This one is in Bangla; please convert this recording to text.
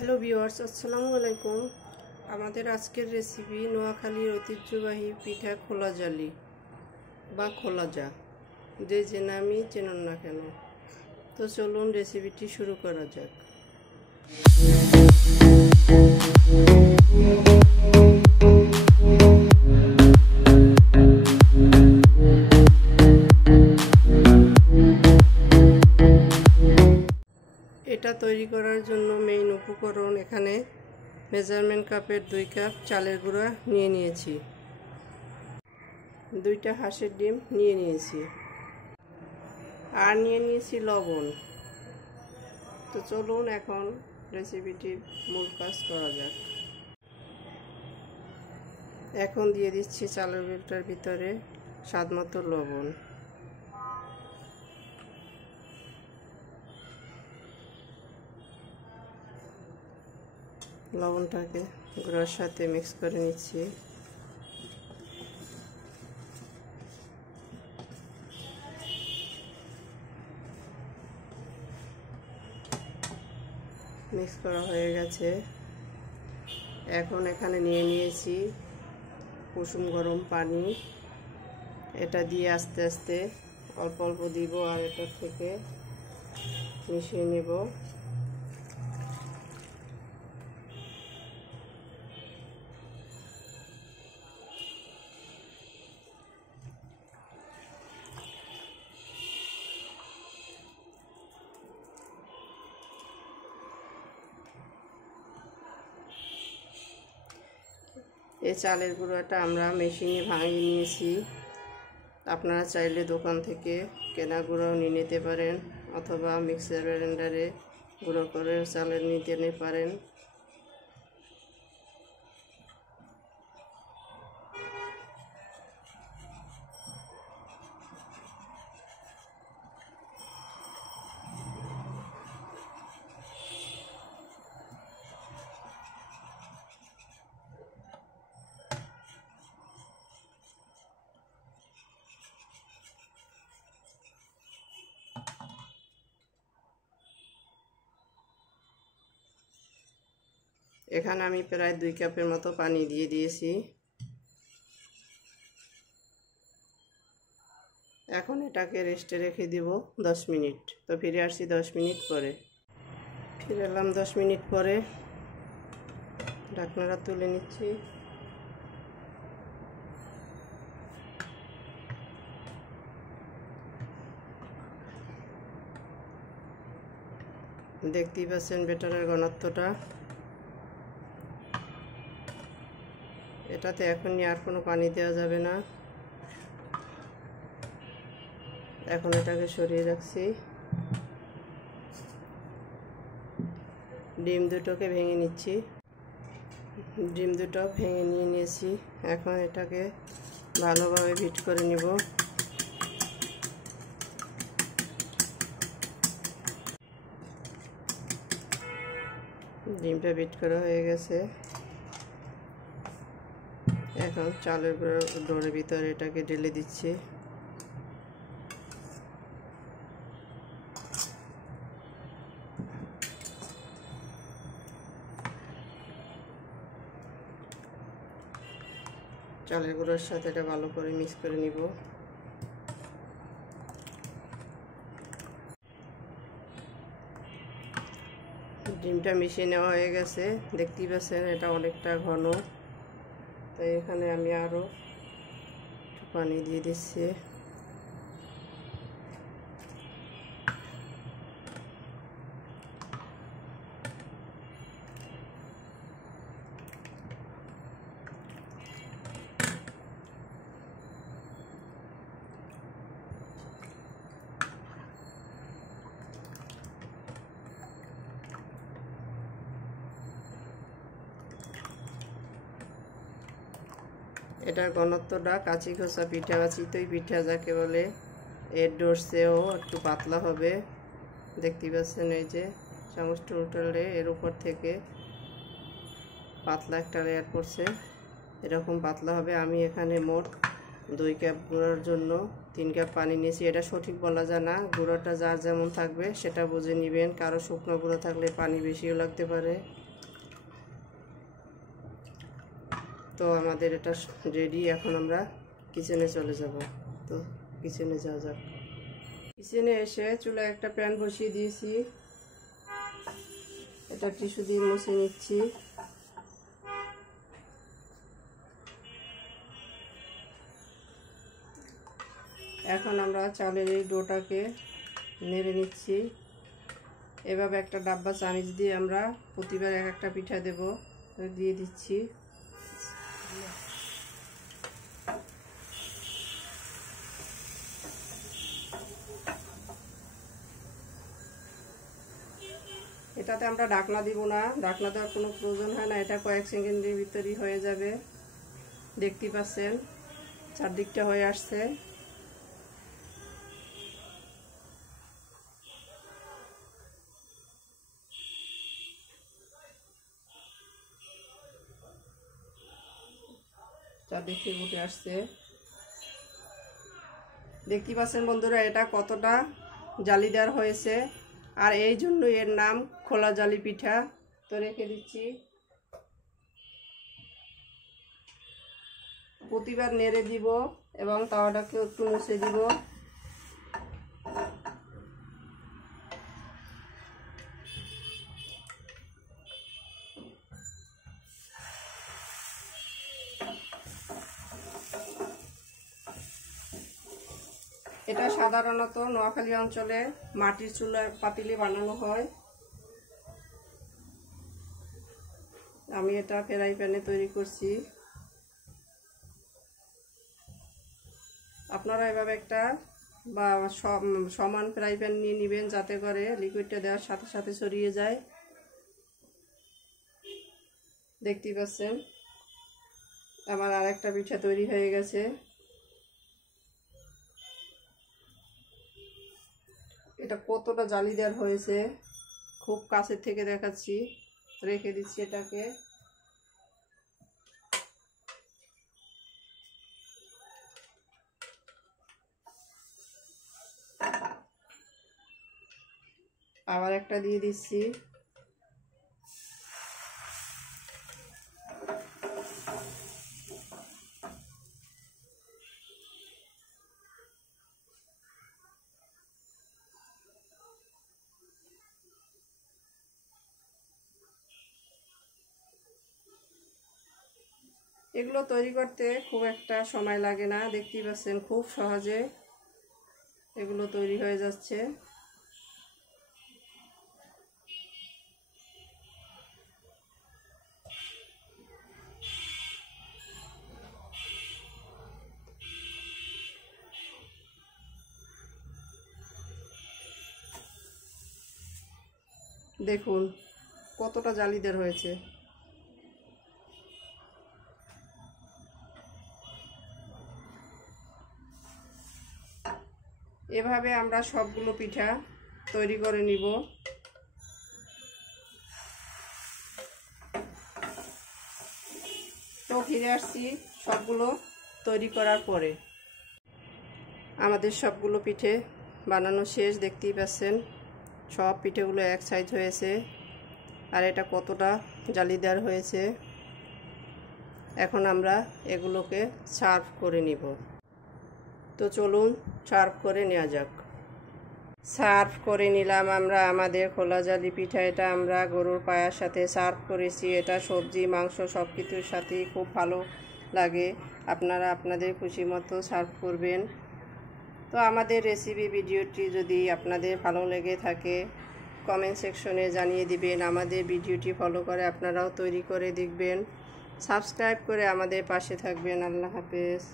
হ্যালো ভিউয়ার্স, আসসালামু আলাইকুম। আমাদের আজকের রেসিপি নোয়াখালীর ঐতিহ্যবাহী পিঠা খোলা জালি বা খোলা জা, যে নামই চেনুন না কেন। তো চলুন রেসিপিটি শুরু করা যাক। এটা তৈরি করার জন্য মেইন উপকরণ এখানে মেজারমেন্ট কাপের 2 কাপ চালের গুঁড়া নিয়ে নিয়েছি, 2টা হাঁসের ডিম নিয়ে নিয়েছি, আর নিয়ে নিয়েছি লবণ। তো চলুন এখন রেসিপিটির মূল কাজ করা যাক। এখন দিয়ে দিচ্ছি চালের গুঁড়াটার ভিতরে স্বাদমতো লবণ। লবণটাকে গুঁড়ার সাথে মিক্স করে নিচ্ছি। মিক্স করা হয়ে গেছে। এখন এখানে নিয়ে নিয়েছি কুসুম গরম পানি। এটা দিয়ে আস্তে আস্তে অল্প অল্প দিব আর এটা থেকে মিশিয়ে নেব। এই চালের গুঁড়োটা আমরা মেশিনে ভাঙিয়ে নিয়েছি। আপনারা চাইলে দোকান থেকে কেনা গুঁড়োও নিয়ে নিতে পারেন, অথবা মিক্সার গ্রাইন্ডারে গুঁড়ো করে চালের নিতে পারেন। এখানে আমি প্রায় 2 কাপের মতো পানি দিয়ে দিয়েছি। এখন এটাকে রেস্টে রেখে দিব 10 মিনিট। তো ফিরে আসছি 10 মিনিট পরে। ফিরে এলাম 10 মিনিট পরে। ঢাকনাটা তুলে নিচ্ছি। দেখতেই পাচ্ছেন ব্যাটারের ঘনত্বটা। এটাতে এখনই আর কোনো পানি দেওয়া যাবে না। এখন এটাকে সরিয়ে রাখছি। ডিম দুটোকে ভেঙে নিচ্ছি। ডিম দুটো ভেঙে নিয়েছি। এখন এটাকে ভালোভাবে বিট করে নিব। ডিমটা বিট করা হয়ে গেছে। এখন চালের ডোরের ভিতরে এটাকে ঢেলে দিচ্ছি। চালের গুঁড়োর সাথে এটা ভালো করে মিক্স করে নিব। ডিমটা মিশিয়ে নেওয়া হয়ে গেছে। দেখতেই পাচ্ছেন এটা অনেকটা ঘন। তাই এখানে আমি আরও পানি দিয়ে দিচ্ছি। এটার ঘনত্বটা কাঁচি খোসা পিঠা বা চিতই পিঠা যাকে বলে, এর ডোর চেয়েও একটু পাতলা হবে। দেখতেই পাচ্ছেন এই যে চামচটা উল্টালে এর উপর থেকে পাতলা একটা লেয়ার পড়ছে, এরকম পাতলা হবে। আমি এখানে মোট 2 কাপ গুঁড়োর জন্য 3 কাপ পানি নিয়েছি। এটা সঠিক বলা যায় না, গুঁড়োটা যার যেমন থাকবে সেটা বুঝে নেবেন। কারো শুকনো গুঁড়ো থাকলে পানি বেশিও লাগতে পারে, তো আমাদের এটা রেডি। এখন আমরা কিচেনে চলে যাব। তো কিচেনে যাওয়া যাক। কিচেনে এসে চুলায় একটা প্যান বসিয়ে দিয়েছি, এটা টিস্যু দিয়ে মুছে নিচ্ছি। এখন আমরা চালের এই ডোটাকে নেড়ে নিচ্ছি। এভাবে একটা ডাব্বা চামিচ দিয়ে আমরা প্রতিবার এক একটা পিঠা দেব, দিয়ে দিচ্ছি। এটাতে আমরা ঢাকনা দিব না, ঢাকনা দেওয়ার কোনো প্রয়োজন হয় না, এটা কয়েক সেকেন্ডের ভিতরই হয়ে যাবে। দেখতেই পাচ্ছেন চারদিকটা হয়ে আসছে। চারদিক থেকে উঠে আসছে, দেখতেই পাচ্ছেন বন্ধুরা এটা কতটা জালিদার হয়েছে। আর এই জন্য এর নাম খোলা জালি পিঠা। তো রেখে দিচ্ছি। প্রতিবার নেড়ে দিব এবং তাওয়াটাকে একটু মুছে দিব। এটা সাধারণত নোয়াখালী অঞ্চলে মাটির চুলার পাতিলে বানানো হয়। আমি এটা ফ্রাই প্যানে তৈরি করছি। আপনারা এভাবে একটা বা সমান ফ্রাই প্যান নিয়ে নেবেন, যাতে করে লিকুইডটা দেওয়ার সাথে সাথে ছড়িয়ে যায়। দেখতেই পাচ্ছেন আমার আরেকটা পিঠা তৈরি হয়ে গেছে। এটা কতটা জালিদার হয়েছে খুব কাছে থেকে দেখাচ্ছি। রেখে দিচ্ছি এটাকে। আবার একটা দিয়ে দিচ্ছি। এগুলো তৈরি করতে খুব একটা সময় লাগে না, দেখতেই পাচ্ছেন খুব সহজে এগুলো তৈরি হয়ে যাচ্ছে। দেখুন কতটা জালিদার হয়েছে। এভাবে আমরা সবগুলো পিঠা তৈরি করে নিব। তো ফিরে আসছি সবগুলো তৈরি করার পরে। আমাদের সবগুলো পিঠে বানানো শেষ, দেখতেই পাচ্ছেন সব পিঠেগুলো এক সাইজ হয়েছে। আর এটা কতটা জালিদার হয়েছে। এখন আমরা এগুলোকে সার্ভ করে নিব। তো চলুন সার্ভ করে নেওয়া যাক। সার্ভ করে নিলাম আমরা আমাদের খোলা জালি পিঠা। এটা আমরা গরুর পায়ার সাথে সার্ভ করেছি। এটা সবজি মাংস সব কিছুর সাথেই খুব ভালো লাগে। আপনারা আপনাদের খুশি মতো সার্ভ করবেন। তো আমাদের রেসিপি ভিডিওটি যদি আপনাদের ভালো লেগে থাকে কমেন্ট সেকশনে জানিয়ে দিবেন। আমাদের ভিডিওটি ফলো করে আপনারাও তৈরি করে দেখবেন। সাবস্ক্রাইব করে আমাদের পাশে থাকবেন। আল্লাহ হাফেজ।